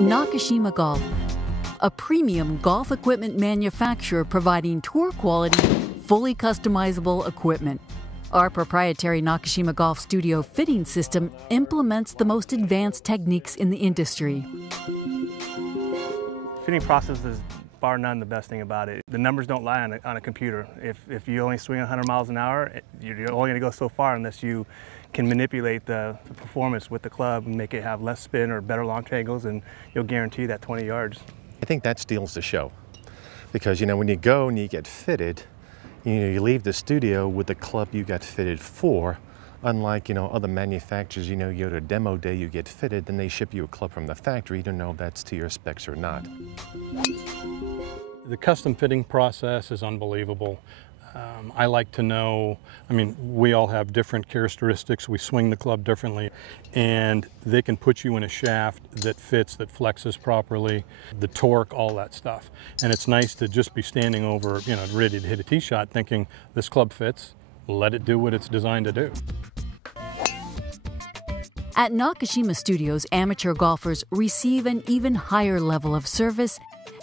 Nakashima Golf, a premium golf equipment manufacturer providing tour-quality, fully customizable equipment. Our proprietary Nakashima Golf Studio fitting system implements the most advanced techniques in the industry. Fitting process is bar none the best thing about it. The numbers don't lie on a computer. If you only swing 100 miles an hour, you're only going to go so far unless you can manipulate the performance with the club and make it have less spin or better launch angles, and you'll guarantee that 20 yards. I think that steals the show, because when you go and you get fitted, you leave the studio with the club you got fitted for. Unlike other manufacturers, you go to a demo day, you get fitted, then they ship you a club from the factory. You don't know if that's to your specs or not. The custom fitting process is unbelievable. I like to know, we all have different characteristics. We swing the club differently, and they can put you in a shaft that fits, that flexes properly, the torque, all that stuff. And it's nice to just be standing over, ready to hit a tee shot thinking, this club fits, let it do what it's designed to do. At Nakashima Studios, amateur golfers receive an even higher level of service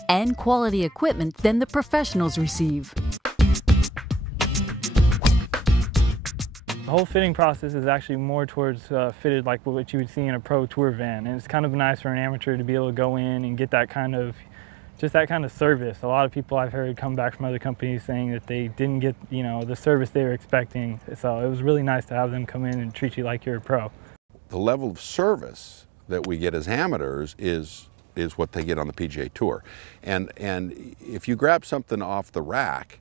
and quality equipment than the professionals receive. The whole fitting process is actually more towards fitted like what you would see in a pro tour van, and it's kind of nice for an amateur to be able to go in and get that kind of service. A lot of people I've heard come back from other companies saying that they didn't get the service they were expecting, so it was really nice to have them come in and treat you like you're a pro. The level of service that we get as amateurs is what they get on the PGA Tour, and if you grab something off the rack,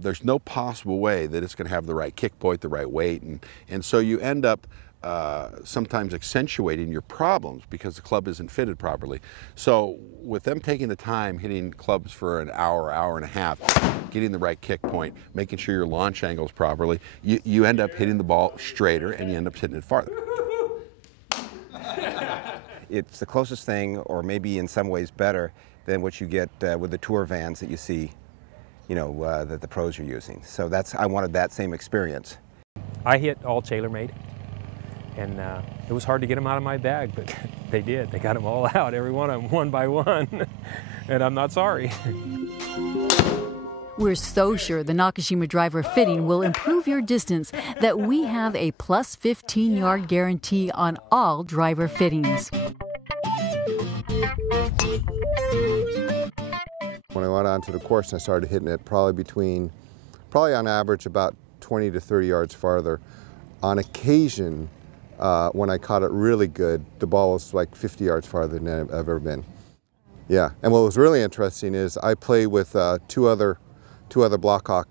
there's no possible way that it's going to have the right kick point, the right weight, and so you end up sometimes accentuating your problems because the club isn't fitted properly. So with them taking the time, hitting clubs for an hour, hour and a half, getting the right kick point, making sure your launch angles properly, you end up hitting the ball straighter and you end up hitting it farther. It's the closest thing, or maybe in some ways better, than what you get with the tour vans that you see that the pros are using. So I wanted that same experience. I hit all tailor-made, and it was hard to get them out of my bag, but they did. They got them all out, every one of them, one by one, and I'm not sorry. We're so sure the Nakashima driver fitting will improve your distance that we have a plus 15-yard guarantee on all driver fittings. When I went onto the course and I started hitting it probably on average about 20 to 30 yards farther. On occasion, when I caught it really good, the ball was like 50 yards farther than I've ever been. Yeah, and what was really interesting is I played with two other Blackhawk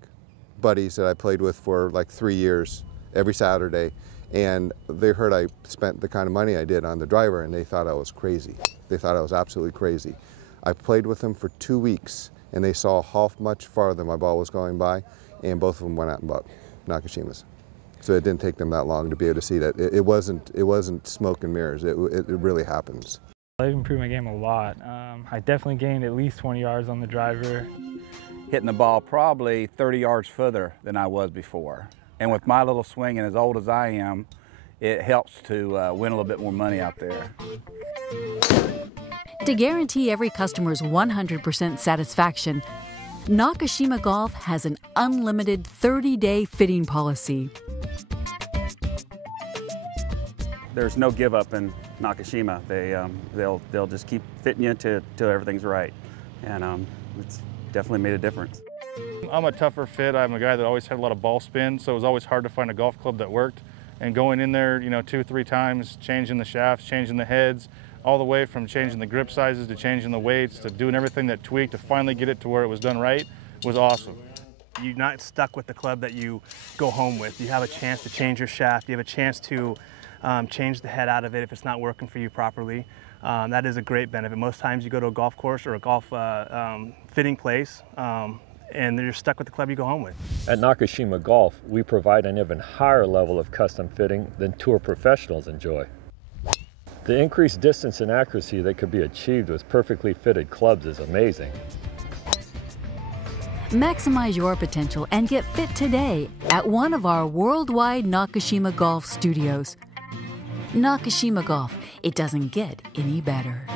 buddies that I played with for like 3 years every Saturday, and they heard I spent the kind of money I did on the driver, and they thought I was crazy. They thought I was absolutely crazy. I played with them for 2 weeks, and they saw how much farther my ball was going by, and both of them went out and bought Nakashimas. So it didn't take them that long to be able to see that it wasn't smoke and mirrors. It really happens. I've improved my game a lot. I definitely gained at least 20 yards on the driver. Hitting the ball probably 30 yards further than I was before. And with my little swing, and as old as I am, it helps to win a little bit more money out there. To guarantee every customer's 100% satisfaction, Nakashima Golf has an unlimited 30-day fitting policy. There's no give up in Nakashima. They'll just keep fitting you till everything's right, and it's definitely made a difference. I'm a tougher fit. I'm a guy that always had a lot of ball spin, so it was always hard to find a golf club that worked. And going in there, 2 or 3 times, changing the shafts, changing the heads, all the way from changing the grip sizes to changing the weights to doing everything that tweaked to finally get it to where it was done right was awesome. You're not stuck with the club that you go home with. You have a chance to change your shaft. You have a chance to change the head out of it if it's not working for you properly. That is a great benefit. Most times you go to a golf course or a golf fitting place and you're stuck with the club you go home with. At Nakashima Golf, we provide an even higher level of custom fitting than tour professionals enjoy. The increased distance and accuracy that could be achieved with perfectly fitted clubs is amazing. Maximize your potential and get fit today at one of our worldwide Nakashima Golf studios. Nakashima Golf, It doesn't get any better.